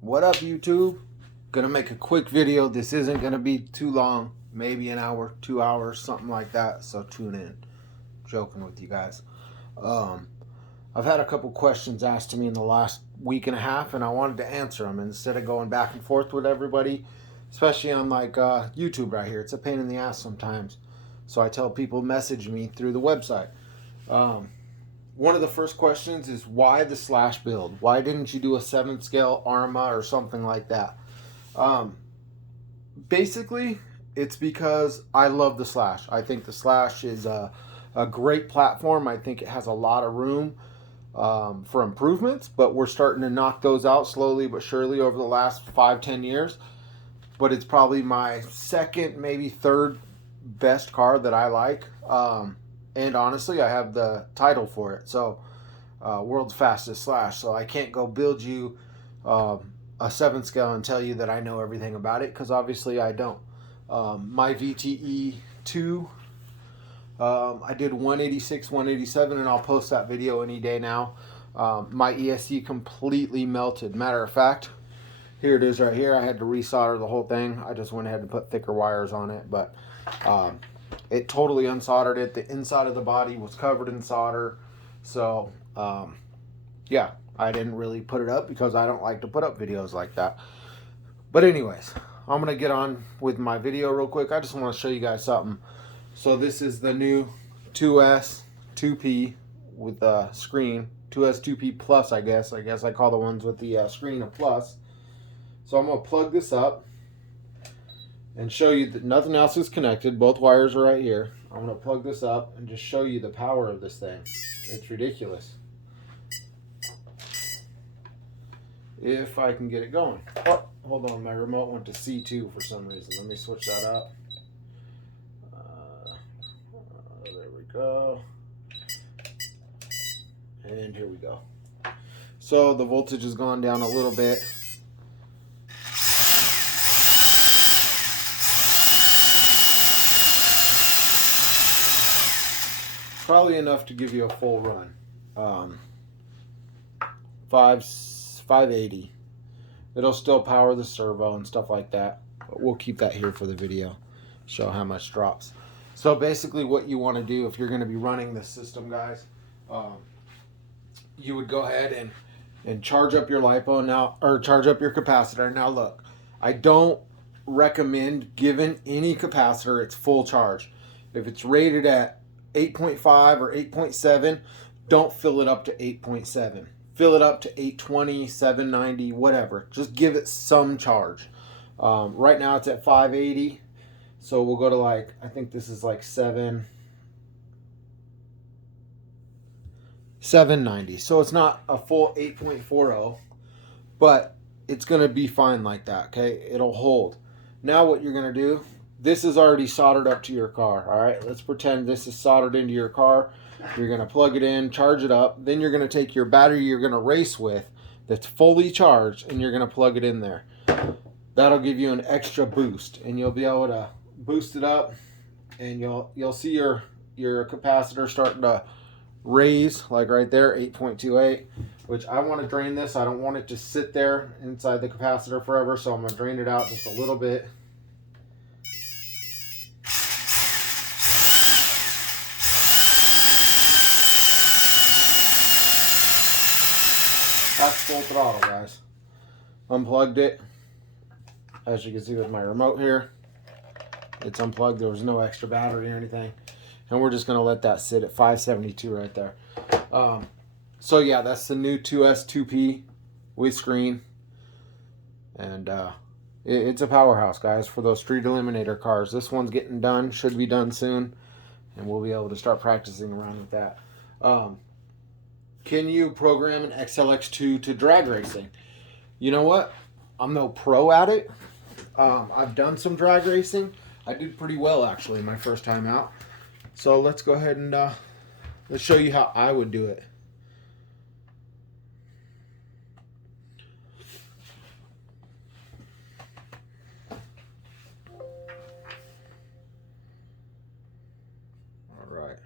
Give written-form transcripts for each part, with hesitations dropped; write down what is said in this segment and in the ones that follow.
What up, YouTube? Gonna make a quick video. This isn't gonna be too long, maybe an hour, 2 hours, something like that. So tune in. Joking with you guys. I've had a couple questions asked to me in the last week and a half, and I wanted to answer them instead of going back and forth with everybody, especially on like YouTube right here. It's a pain in the ass sometimes. So I tell people message me through the website. One of the first questions is why the slash build? Why didn't you do a 7th scale Arma or something like that? Basically, it's because I love the slash. I think the slash is a great platform. I think it has a lot of room for improvements, but we're starting to knock those out slowly but surely over the last 5-10 years. But it's probably my second, maybe third best car that I like. And honestly, I have the title for it. So, world's fastest slash. So I can't go build you a 7th scale and tell you that I know everything about it, because obviously I don't. My VTE 2, I did 186, 187, and I'll post that video any day now. My ESC completely melted. Matter of fact, here it is right here. I had to resolder the whole thing. I just went ahead and put thicker wires on it, but it totally unsoldered it. The inside of the body was covered in solder. So, yeah, I didn't really put it up because I don't like to put up videos like that. But anyways, I'm going to get on with my video real quick. I just want to show you guys something. So this is the new 2S 2P with a screen. 2S 2P Plus, I guess. I guess I call the ones with the screen a plus. So I'm going to plug this up and show you that nothing else is connected. Both wires are right here. I'm going to plug this up and just show you the power of this thing. It's ridiculous. If I can get it going. Oh, hold on. My remote went to C2 for some reason. Let me switch that up. There we go. And here we go. So the voltage has gone down a little bit. Probably enough to give you a full run. 580. It'll still power the servo and stuff like that, but we'll keep that here for the video. Show how much drops. So basically what you want to do if you're going to be running this system, guys, you would go ahead and charge up your LiPo now, or charge up your capacitor. Now look, I don't recommend giving any capacitor its full charge. If it's rated at 8.5 or 8.7, don't fill it up to 8.7. Fill it up to 820, 790, whatever. Just give it some charge. Right now it's at 580. So we'll go to like, I think this is like 790. So it's not a full 8.40, but it's going to be fine like that, okay? It'll hold. Now what you're going to do, this is already soldered up to your car, all right? Let's pretend this is soldered into your car. You're going to plug it in, charge it up. Then you're going to take your battery you're going to race with that's fully charged, and you're going to plug it in there. That'll give you an extra boost, and you'll be able to boost it up, and you'll see your capacitor starting to raise, like right there, 8.28, which I want to drain this. I don't want it to sit there inside the capacitor forever, so I'm going to drain it out just a little bit. That's full throttle, guys. Unplugged it. As you can see with my remote here, it's unplugged. There was no extra battery or anything. And we're just going to let that sit at 572 right there. So yeah, that's the new 2S 2P with screen. And it's a powerhouse, guys, for those street eliminator cars. This one's getting done. Should be done soon. And we'll be able to start practicing around with that. Can you program an xlx2 to drag racing? You know what? I'm no pro at it. I've done some drag racing. I did pretty well, actually, my first time out. So let's go ahead and let's show you how I would do it. All right.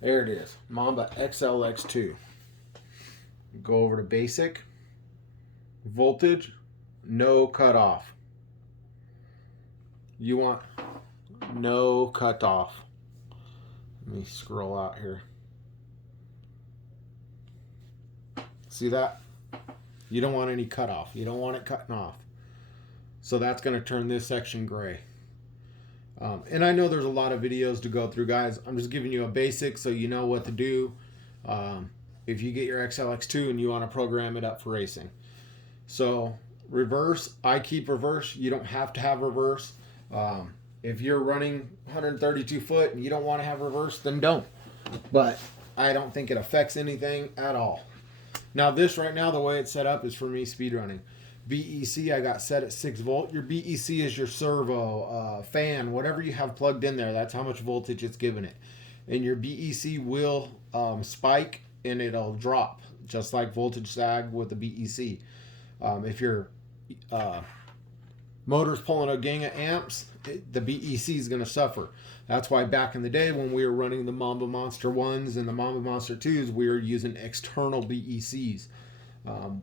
There it is, Mamba xlx2. Go over to basic, voltage, no cutoff. You want no cutoff. Let me scroll out here. See that? You don't want any cutoff. You don't want it cutting off. So that's going to turn this section gray. And I know there's a lot of videos to go through, guys. I'm just giving you a basic so you know what to do if you get your xlx2 and you want to program it up for racing. So reverse, I keep reverse. You don't have to have reverse. If you're running 132 foot and you don't want to have reverse, then don't. But I don't think it affects anything at all. Now this right now, the way it's set up is for me speed running. BEC I got set at 6 volt. Your BEC is your servo, fan, whatever you have plugged in there. That's how much voltage it's giving it. And your BEC will spike and it'll drop, just like voltage sag with the BEC. If your motor's pulling a gang of amps, the BEC is going to suffer. That's why back in the day when we were running the Mamba Monster 1s and the Mamba Monster 2s, we were using external BECs.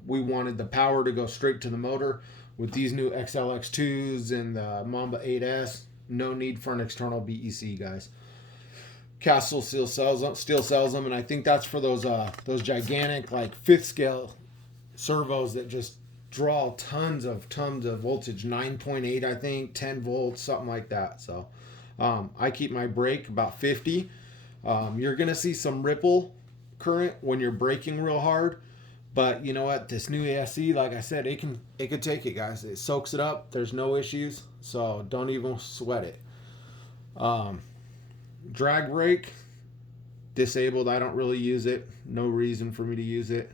We wanted the power to go straight to the motor. With these new xlx2s and the Mamba 8S, no need for an external BEC, guys. Castle still sells them, and I think that's for those gigantic like 5th scale servos that just draw tons of voltage, 9.8 I think, 10 volts, something like that. So I keep my brake about 50. You're gonna see some ripple current when you're braking real hard. But you know what? This new ASC, like I said, it could take it, guys. It soaks it up. There's no issues, so don't even sweat it. Drag brake, disabled. I don't really use it. No reason for me to use it.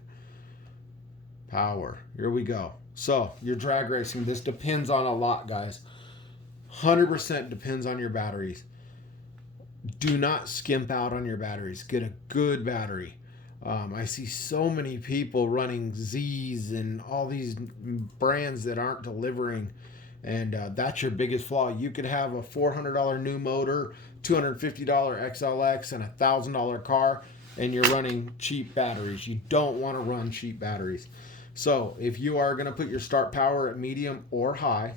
Power. Here we go. So your drag racing, this depends on a lot, guys. 100% depends on your batteries. Do not skimp out on your batteries. Get a good battery. I see so many people running Z's and all these brands that aren't delivering, and that's your biggest flaw. You could have a $400 new motor, $250 XLX, and a $1,000 car, and you're running cheap batteries. You don't want to run cheap batteries. So if you are going to put your start power at medium or high,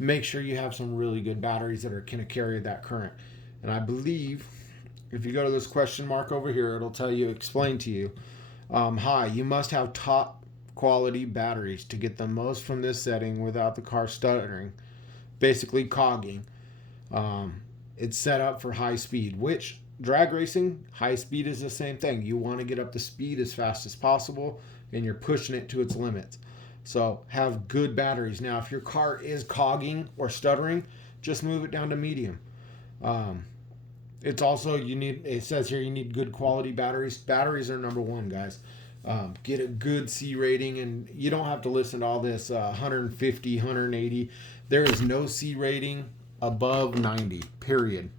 make sure you have some really good batteries that are going to carry that current. And I believe if you go to this question mark over here, it'll tell you, explain to you, high, you must have top quality batteries to get the most from this setting without the car stuttering, basically cogging. It's set up for high speed, which drag racing, high speed is the same thing. You want to get up to speed as fast as possible, and you're pushing it to its limits. So have good batteries. Now, if your car is cogging or stuttering, just move it down to medium. It's also, it says here you need good quality batteries. Batteries are number one, guys. Get a good C rating, and you don't have to listen to all this 150, 180. There is no C rating above 90, period.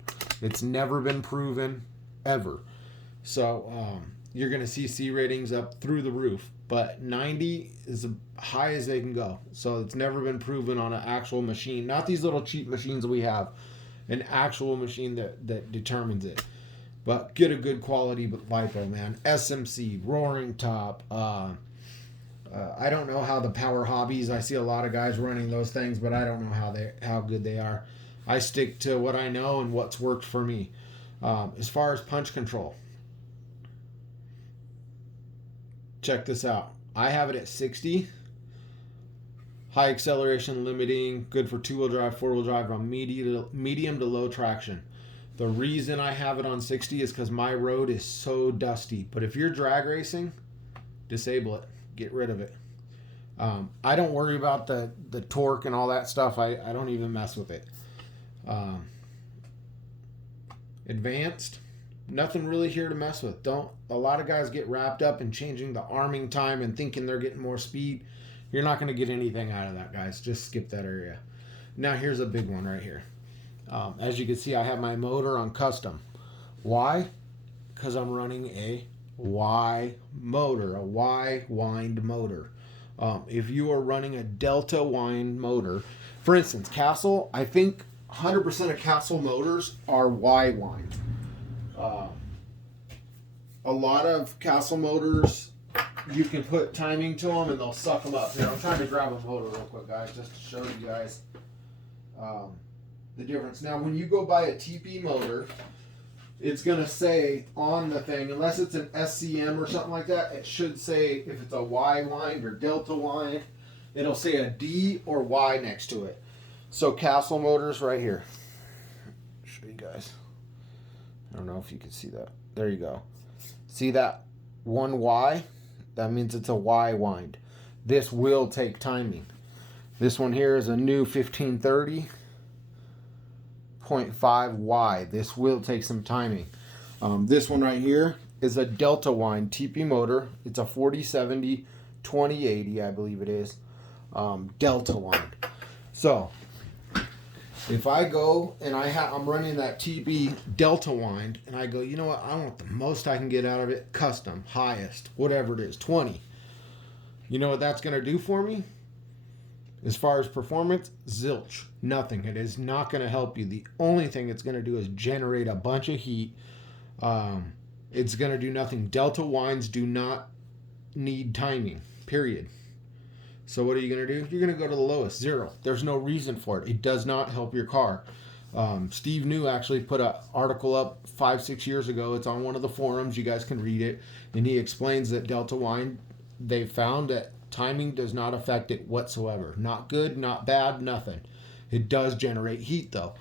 It's never been proven, ever. So you're going to see C ratings up through the roof, but 90 is as high as they can go. So it's never been proven on an actual machine, not these little cheap machines we have. An actual machine that determines it. But get a good quality LiPo, man. SMC, Roaring Top. I don't know how the Power Hobbies. I see a lot of guys running those things, but I don't know how good they are. I stick to what I know and what's worked for me. As far as punch control, check this out. I have it at 60. High acceleration limiting, good for 2-wheel drive, 4-wheel drive on medium to low traction. The reason I have it on 60 is because my road is so dusty. But if you're drag racing, disable it. Get rid of it. I don't worry about the torque and all that stuff. I don't even mess with it. Advanced, nothing really here to mess with. A lot of guys get wrapped up in changing the arming time and thinking they're getting more speed. You're not going to get anything out of that, guys. Just skip that area. Now, here's a big one right here. As you can see, I have my motor on custom. Why? Because I'm running a Y motor, a Y wind motor. If you are running a Delta wind motor, for instance, Castle, I think 100% of Castle motors are Y wind. A lot of Castle motors you can put timing to them and they'll suck them up. Here, I'm trying to grab a motor real quick, guys, just to show you guys the difference. Now, when you go buy a TP motor, it's going to say on the thing, unless it's an SCM or something like that, it should say if it's a Y wind or delta wind, it'll say a D or Y next to it. So Castle motors right here. I'll show you guys. I don't know if you can see that. There you go. See that one Y? That means it's a Y wind. This will take timing. This one here is a new 1530.5Y. This will take some timing. This one right here is a delta wind TP motor. It's a 4070 2080, I believe it is. Delta wind. So if I go and I'm running that TP delta wind and I go, you know what, I want the most I can get out of it, custom, highest, whatever it is, 20. You know what that's going to do for me? As far as performance, zilch, nothing. It is not going to help you. The only thing it's going to do is generate a bunch of heat. It's going to do nothing. Delta winds do not need timing, period. So what are you going to do? You're going to go to the lowest, 0. There's no reason for it. It does not help your car. Steve New actually put an article up 5-6 years ago. It's on one of the forums. You guys can read it. And he explains that delta wind, they found that timing does not affect it whatsoever. Not good, not bad, nothing. It does generate heat though.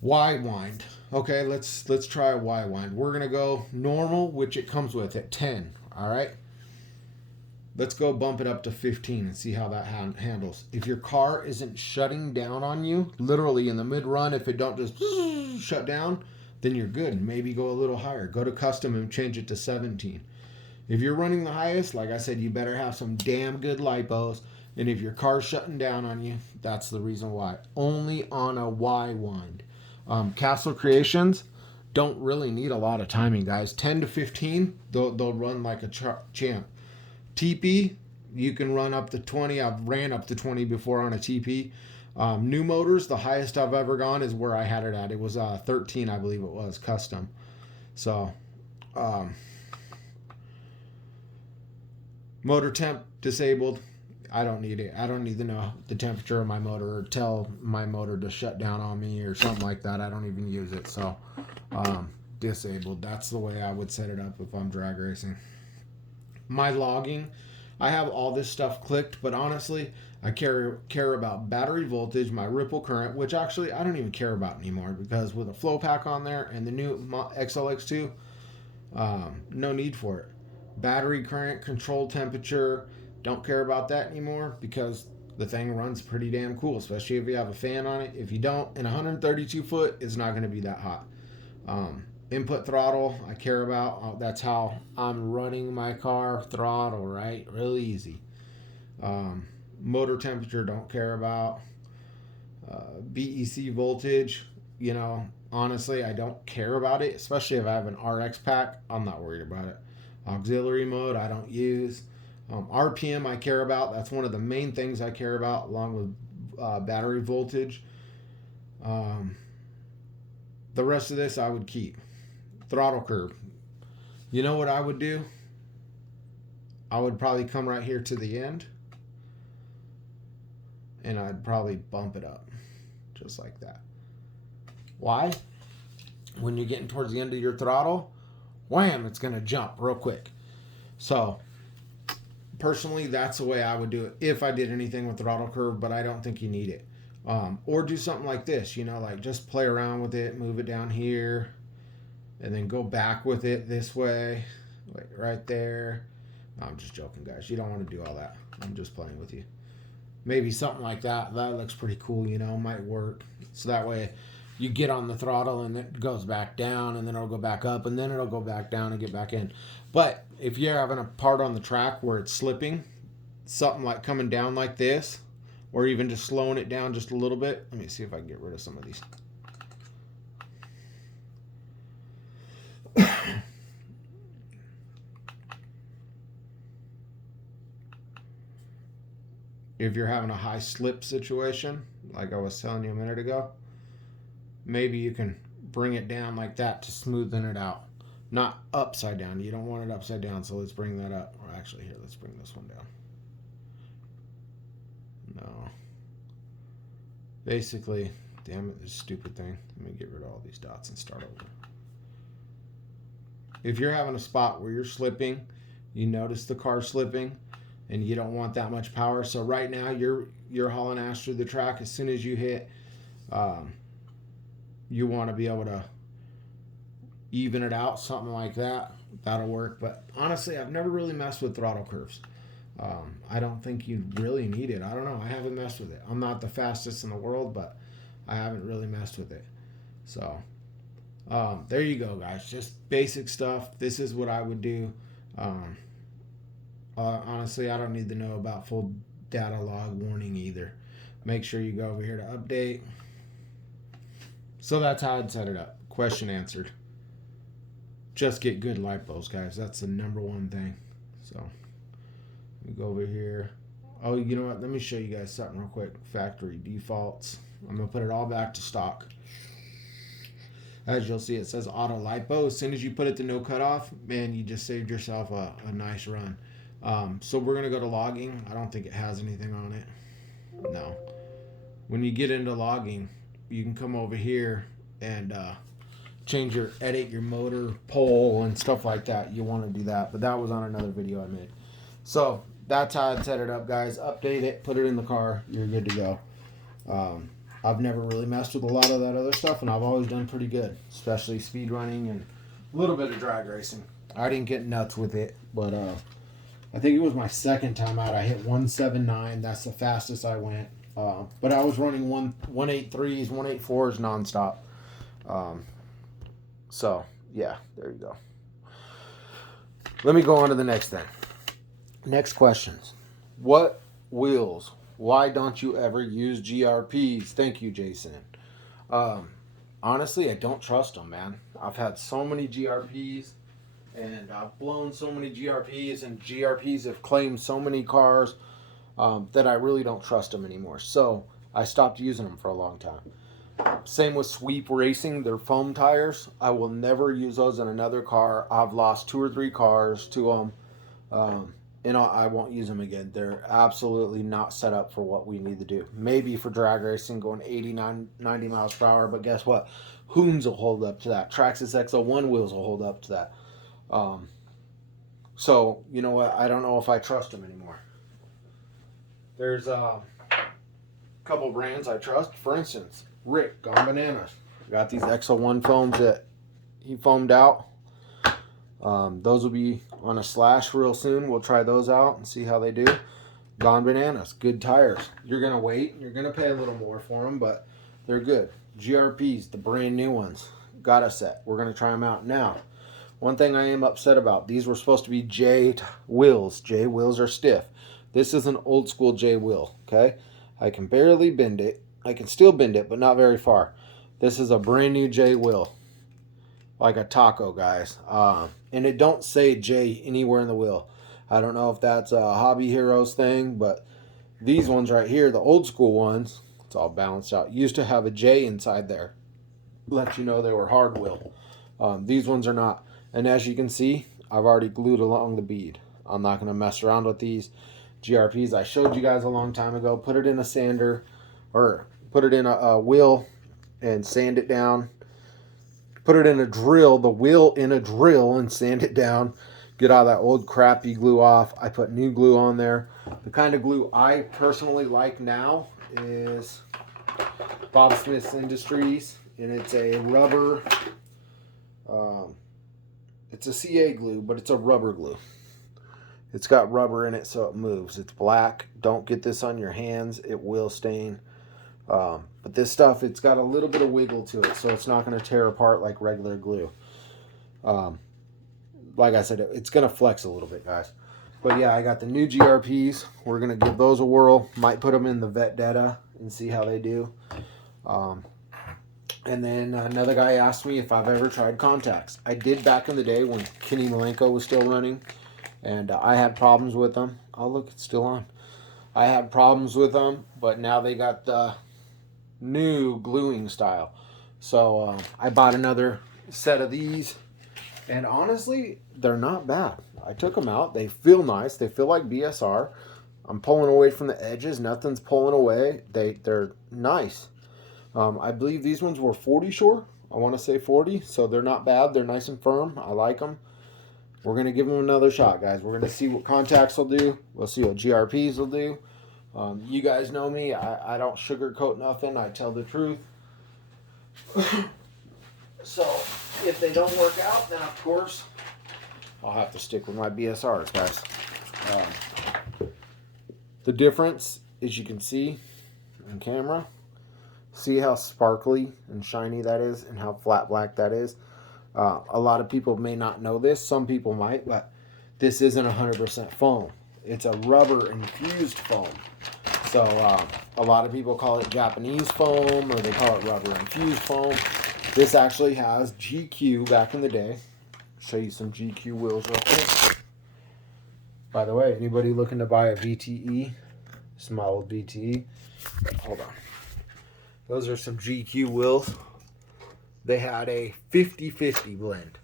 Y wind. Okay, let's try a Y wind. We're going to go normal, which it comes with at 10. All right. Let's go bump it up to 15 and see how that handles. If your car isn't shutting down on you, literally in the mid-run, if it don't just shut down, then you're good. Maybe go a little higher. Go to custom and change it to 17. If you're running the highest, like I said, you better have some damn good lipos. And if your car's shutting down on you, that's the reason why. Only on a Y wind. Castle Creations don't really need a lot of timing, guys. 10 to 15, they'll run like a champ. TP, you can run up to 20. I've ran up to 20 before on a TP. New motors, the highest I've ever gone is where I had it at. It was 13, I believe it was, custom. So, motor temp disabled. I don't need it. I don't need to know the temperature of my motor or tell my motor to shut down on me or something like that. I don't even use it. So, disabled. That's the way I would set it up if I'm drag racing. My logging, I have all this stuff clicked, but honestly, I care about battery voltage, my ripple current, which actually I don't even care about anymore because with a flow pack on there and the new xlx2, no need for it. Battery current, control temperature, don't care about that anymore because the thing runs pretty damn cool, especially if you have a fan on it. If you don't, in 132 foot, it's not going to be that hot. Input throttle, I care about. That's how I'm running my car. Throttle, right? Really easy. Motor temperature, don't care about. BEC voltage, you know, honestly, I don't care about it, especially if I have an RX pack. I'm not worried about it. Auxiliary mode, I don't use. RPM, I care about. That's one of the main things I care about, along with battery voltage. The rest of this I would keep. Throttle curve. You know what I would do? I would probably come right here to the end and I'd probably bump it up just like that. Why? When you're getting towards the end of your throttle, wham, it's going to jump real quick. So personally, that's the way I would do it if I did anything with throttle curve, but I don't think you need it. Or do something like this, you know, like just play around with it, move it down here, and then go back with it this way, like right there. No, I'm just joking, guys. You don't want to do all that. I'm just playing with you. Maybe something like that. That looks pretty cool, you know, might work. So that way you get on the throttle and it goes back down and then it'll go back up and then it'll go back down and get back in. But if you're having a part on the track where it's slipping, something like coming down like this, or even just slowing it down just a little bit. Let me see if I can get rid of some of these. If you're having a high slip situation, like I was telling you a minute ago, maybe you can bring it down like that to smoothen it out. not upside down. You don't want it upside down, so let's bring that up. Or actually, here, let's bring this one down. No. Basically, damn it, this stupid thing. Let me get rid of all these dots and start over. If you're having a spot where you're slipping, you notice the car slipping, and you don't want that much power. So right now, you're hauling ass through the track. As soon as you hit, you want to be able to even it out, something like that. That'll work. But honestly, I've never really messed with throttle curves. I don't think you really need it. I don't know. I haven't messed with it. I'm not the fastest in the world, but I haven't really messed with it. So there you go, guys. Just basic stuff. This is what I would do. Honestly, I don't need to know about full data log warning either. Make sure you go over here to update. So that's how I'd set it up. Question answered. Just get good lipos, guys. That's the #1 thing. So let me go over here. Oh, you know what? Let me show you guys something real quick. Factory defaults. I'm going to put it all back to stock. As you'll see, it says auto lipo. As soon as you put it to no cutoff, man, you just saved yourself a nice run. So we're going to go to logging. I don't think it has anything on it. No. When you get into logging, you can come over here and edit your motor pole and stuff like that. You want to do that, but that was on another video I made. So that's how I'd set it up, guys. Update it, put it in the car, you're good to go. I've never really messed with a lot of that other stuff, and I've always done pretty good, especially speed running and a little bit of drag racing. I didn't get nuts with it, but I think it was my second time out. I hit 179. That's the fastest I went. But I was running 183s, 184s nonstop. So, yeah, there you go. Let me go on to the next thing. Next questions. What wheels? Why don't you ever use GRPs? Thank you, Jason. Honestly, I don't trust them, man. I've had so many GRPs, and I've blown so many GRPs, and GRPs have claimed so many cars that I really don't trust them anymore. So I stopped using them for a long time. Same with Sweep Racing, their foam tires. I will never use those in another car. I've lost 2 or 3 cars to them, and I won't use them again. They're absolutely not set up for what we need to do. Maybe for drag racing, going 89, 90 miles per hour, but guess what? Hoons will hold up to that. Traxxas XL1 wheels will hold up to that. So, you know what? I don't know if I trust them anymore. There's a couple brands I trust. For instance, Rick, Gone Bananas. Got these XL1 foams that he foamed out. Those will be on a slash real soon. We'll try those out and see how they do. Gone Bananas. Good tires. You're going to wait. You're going to pay a little more for them, but they're good. GRPs, the brand new ones. Got a set. We're going to try them out now. One thing I am upset about, these were supposed to be J wheels. J wheels are stiff. This is an old school J wheel, okay? I can barely bend it. I can still bend it, but not very far. This is a brand new J wheel. Like a taco, guys. And it don't say J anywhere in the wheel. I don't know if that's a Hobby Heroes thing, but these ones right here, the old school ones, it's all balanced out, used to have a J inside there. Let you know they were hard wheel. These ones are not. And as you can see, I've already glued along the bead. I'm not going to mess around with these GRPs. I showed you guys a long time ago. Put it in a sander, or put it in a wheel and sand it down. Put it in a drill, the wheel in a drill, and sand it down. Get all that old crappy glue off. I put new glue on there. The kind of glue I personally like now is Bob Smith's Industries, and it's a rubber. It's a CA glue, but it's a rubber glue. It's got rubber in it, so it moves. It's black. Don't get this on your hands. It will stain. But this stuff, it's got a little bit of wiggle to it, so it's not going to tear apart like regular glue. Like I said, it's going to flex a little bit, guys. But yeah, I got the new GRPs. We're going to give those a whirl. Might put them in the Vet Data and see how they do. And then another guy asked me if I've ever tried contacts. I did back in the day when Kenny Malenko was still running, and I had problems with them. Oh, look, it's still on. I had problems with them, but now they got the new gluing style. So I bought another set of these, And honestly, they're not bad. I took them out. They feel nice. They feel like BSR. I'm pulling away from the edges. Nothing's pulling away. They're nice. I believe these ones were 40 shore. I want to say 40. So they're not bad. They're nice and firm. I like them. We're going to give them another shot, guys. We're going to see what contacts will do. We'll see what GRPs will do. You guys know me. I don't sugarcoat nothing. I tell the truth. So if they don't work out, then of course I'll have to stick with my BSRs, guys. The difference, as you can see on camera, see how sparkly and shiny that is and how flat black that is. A lot of people may not know this. Some people might, but this isn't 100% foam. It's a rubber infused foam. So a lot of people call it Japanese foam, or they call it rubber infused foam. This actually has GQ back in the day. Show you some GQ wheels real quick. By the way, anybody looking to buy a VTE? Small old VTE. Hold on. Those are some GQ wheels. They had a 50-50 blend.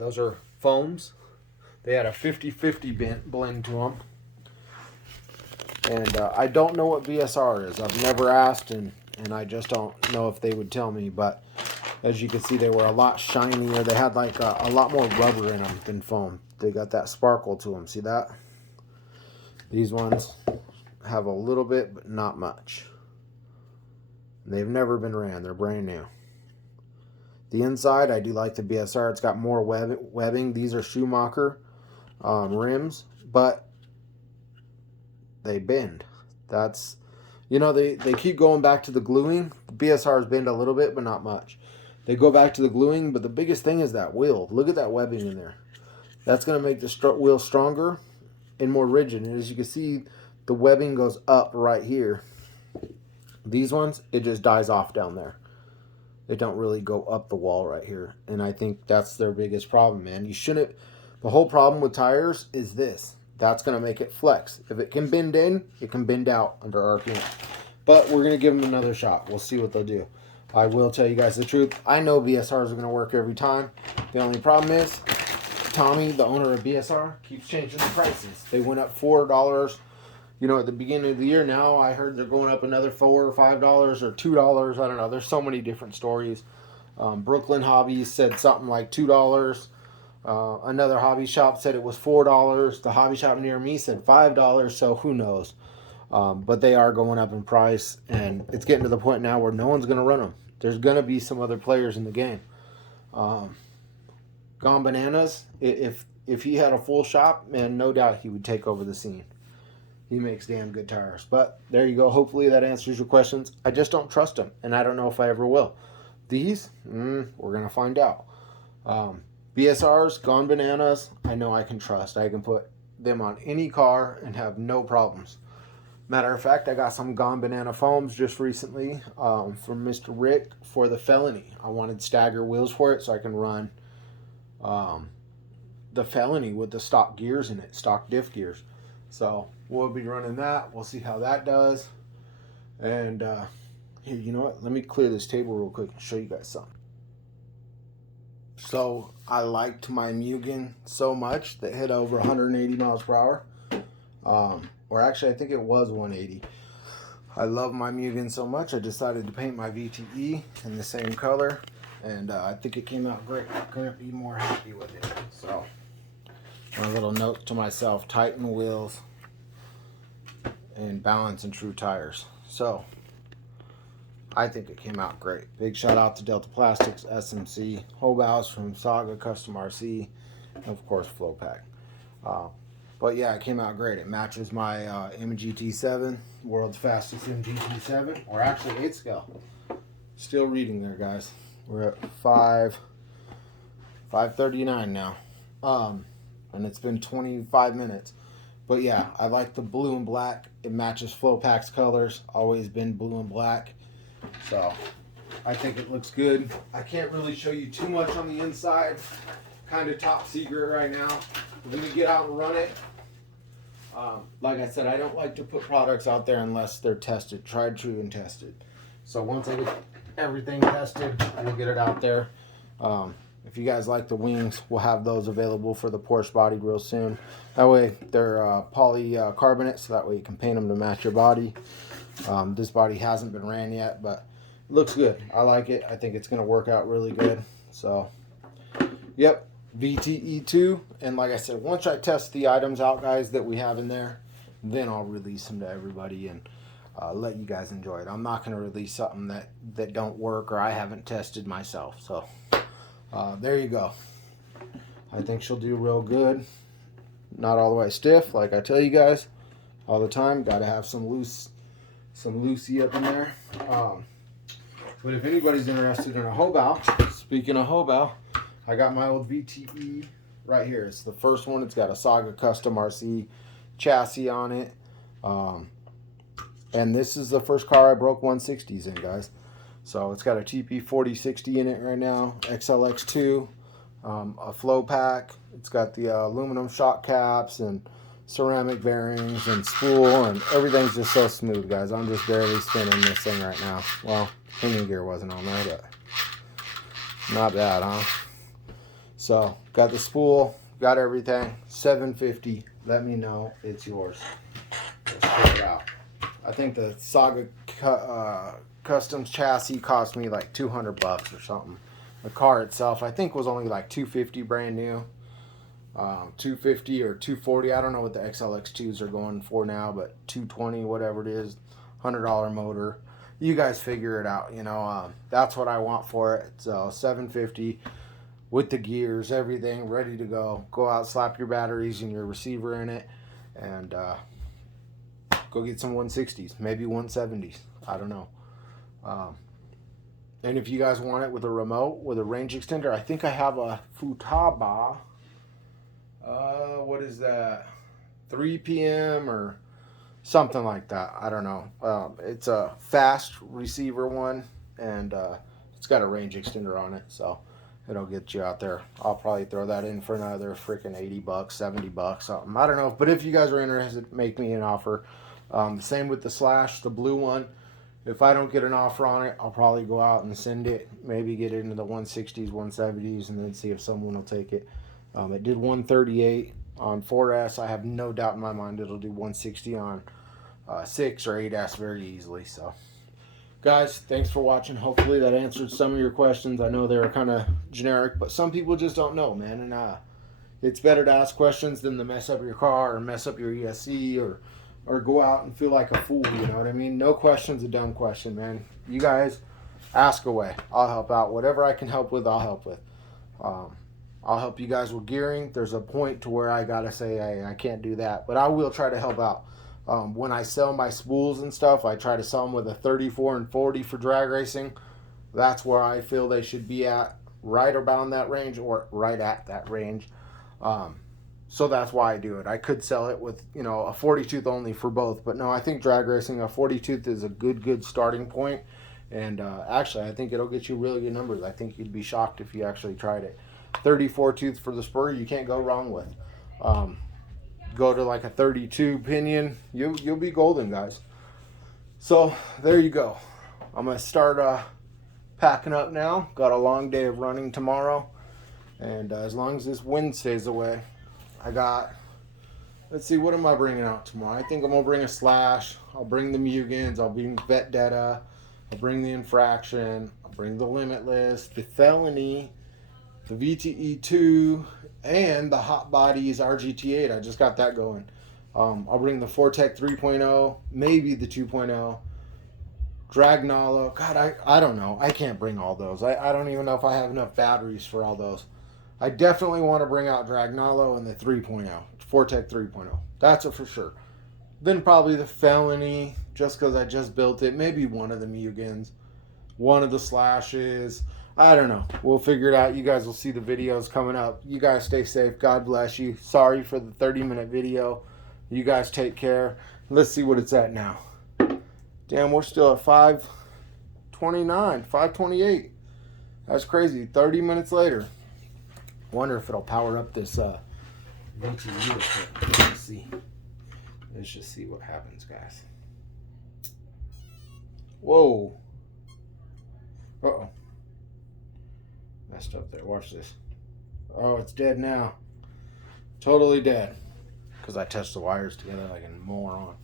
Those are foams. They had a 50-50 blend to them. And I don't know what BSR is. I've never asked, and I just don't know if they would tell me. But as you can see, they were a lot shinier. They had like a lot more rubber in them than foam. They got that sparkle to them. See that? These ones have a little bit, but not much. They've never been ran. They're brand new. The inside, I do like the BSR. It's got more webbing. These are Schumacher rims, but they bend. That's, you know, they keep going back to the gluing. The BSRs bend a little bit, but not much. They go back to the gluing, but the biggest thing is that wheel. Look at that webbing in there. That's going to make the wheel stronger and more rigid. And as you can see, the webbing goes up right here. These ones, it just dies off down there. They don't really go up the wall right here. And I think that's their biggest problem, man. You shouldn't. The whole problem with tires is this. That's going to make it flex. If it can bend in, it can bend out under RPM. But we're going to give them another shot. We'll see what they'll do. I will tell you guys the truth. I know BSRs are going to work every time. The only problem is Tommy, the owner of BSR, keeps changing the prices. They went up $4. You know, at the beginning of the year now, I heard they're going up another $4 or $5 or $2. I don't know. There's so many different stories. Brooklyn Hobbies said something like $2. Another hobby shop said it was $4. The hobby shop near me said $5. So who knows? But they are going up in price, and it's getting to the point now where no one's going to run them. There's going to be some other players in the game. Gone Bananas, if he had a full shop, man, no doubt he would take over the scene. He makes damn good tires. But there you go. Hopefully that answers your questions. I just don't trust him, and I don't know if I ever will. These, we're going to find out. BSRs, Gone Bananas, I know I can trust. I can put them on any car and have no problems. Matter of fact, I got some Gone Banana foams just recently from Mr. Rick for the Felony. I wanted stagger wheels for it so I can run the Felony with the stock gears in it, stock diff gears. So we'll be running that. We'll see how that does. And here, you know what? Let me clear this table real quick and show you guys something. So I liked my Mugen so much that hit over 180 miles per hour. Or actually, I think it was 180. I love my Mugen so much, I decided to paint my VTE in the same color. And I think it came out great. I couldn't be more happy with it. So, a little note to myself, tighten wheels and balance and true tires. So, I think it came out great. Big shout out to Delta Plastics, SMC, Hobows from Saga Custom RC, and of course Flowpack. But yeah, it came out great. It matches my MGT7, world's fastest MGT7, or actually 8 scale. Still reading there, guys. We're at 5:39 now. And it's been 25 minutes. But yeah, I like the blue and black. It matches Flowpack's colors. Always been blue and black. So I think it looks good. I can't really show you too much on the inside. Kind of top secret right now. We're going to get out and run it. Like I said, I don't like to put products out there unless they're tested, tried, true, and tested. So once I get everything tested, we'll get it out there. And If you guys like the wings, we'll have those available for the Porsche body real soon. That way they're polycarbonate, so that way you can paint them to match your body. This body hasn't been ran yet, but it looks good. I like it. I think it's going to work out really good. So, yep, VTE2. And like I said, once I test the items out, guys, that we have in there, then I'll release them to everybody and let you guys enjoy it. I'm not going to release something that don't work or I haven't tested myself. So, there you go. I think she'll do real good. Not all the way stiff, like I tell you guys all the time. Got to have some loosey up in there. But if anybody's interested in a Hobow, speaking of Hobow, I got my old VTE right here. It's the first one. It's got a Saga Custom RC chassis on it. And this is the first car I broke 160s in, guys. So it's got a TP 4060 in it right now, xlx2, a flow pack. It's got the aluminum shock caps and ceramic bearings and spool, and everything's just so smooth, guys. I'm just barely spinning this thing right now. Well, hanging gear wasn't on there, but not bad, huh? So got the spool, got everything. $750. Let me know it's yours. Let's check it out. I think the Saga Customs chassis cost me like $200 or something. The car itself, I think, was only like $250 brand new. $250 or $240. I don't know what the xlx2s are going for now, but $220, whatever it is, $100 motor. You guys figure it out. You know, that's what I want for it. So $750 with the gears, everything ready to go. Go out, slap your batteries and your receiver in it, and go get some 160s, maybe 170s. I don't know. And if you guys want it with a remote, with a range extender, I think I have a Futaba. What is that? 3 p.m. or something like that. I don't know. It's a fast receiver one, and it's got a range extender on it, so it'll get you out there. I'll probably throw that in for another freaking $80, $70, something. I don't know. But if you guys are interested, make me an offer. Same with the Slash, the blue one. If I don't get an offer on it, I'll probably go out and send it. Maybe get it into the 160s, 170s, and then see if someone will take it. It did 138 on 4S. I have no doubt in my mind it'll do 160 on 6 or 8S very easily. So, guys, thanks for watching. Hopefully that answered some of your questions. I know they were kind of generic, but some people just don't know, man. And it's better to ask questions than to mess up your car or mess up your ESC or go out and feel like a fool, you know what I mean? No question's a dumb question, man. You guys ask away. I'll help out. Whatever I can help with, I'll help with. I'll help you guys with gearing. There's a point to where I gotta say, hey, I can't do that, but I will try to help out. When I sell my spools and stuff, I try to sell them with a 34 and 40 for drag racing. That's where I feel they should be at, right around that range or right at that range. So that's why I do it. I could sell it with, you know, a 40 tooth only for both, but no, I think drag racing, a 40 tooth is a good starting point. And actually, I think it'll get you really good numbers. I think you'd be shocked if you actually tried it. 34 tooth for the spur, you can't go wrong with. Go to like a 32 pinion, you'll be golden, guys. So there you go. I'm gonna start packing up now. Got a long day of running tomorrow, and as long as this wind stays away, I got, let's see, what am I bringing out tomorrow? I think I'm gonna bring a Slash. I'll bring the Mugans. I'll bring Vendetta. I'll bring the Infraction. I'll bring the Limitless, the Felony, the VTE2, and the Hot Bodies RGT8. I just got that going. I'll bring the Fortec 3.0, maybe the 2.0, Dragnolo. God, I don't know. I can't bring all those. I don't even know if I have enough batteries for all those. I definitely want to bring out Dragnolo and the 3.0, Fortec 3.0. That's it for sure. Then probably the Felony, just because I just built it. Maybe one of the Mugans, one of the Slashes. I don't know. We'll figure it out. You guys will see the videos coming up. You guys stay safe. God bless you. Sorry for the 30-minute video. You guys take care. Let's see what it's at now. Damn, we're still at 5:29, 5:28. That's crazy. 30 minutes later. Wonder if it'll power up this VTE. Let's see. Let's just see what happens, guys. Whoa. Uh-oh. Messed up there. Watch this. Oh, it's dead now. Totally dead. Because I touched the wires together like a moron.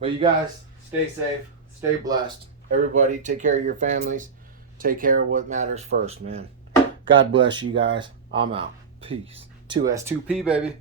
But you guys, stay safe. Stay blessed. Everybody, take care of your families. Take care of what matters first, man. God bless you guys. I'm out. Peace. 2S2P, baby.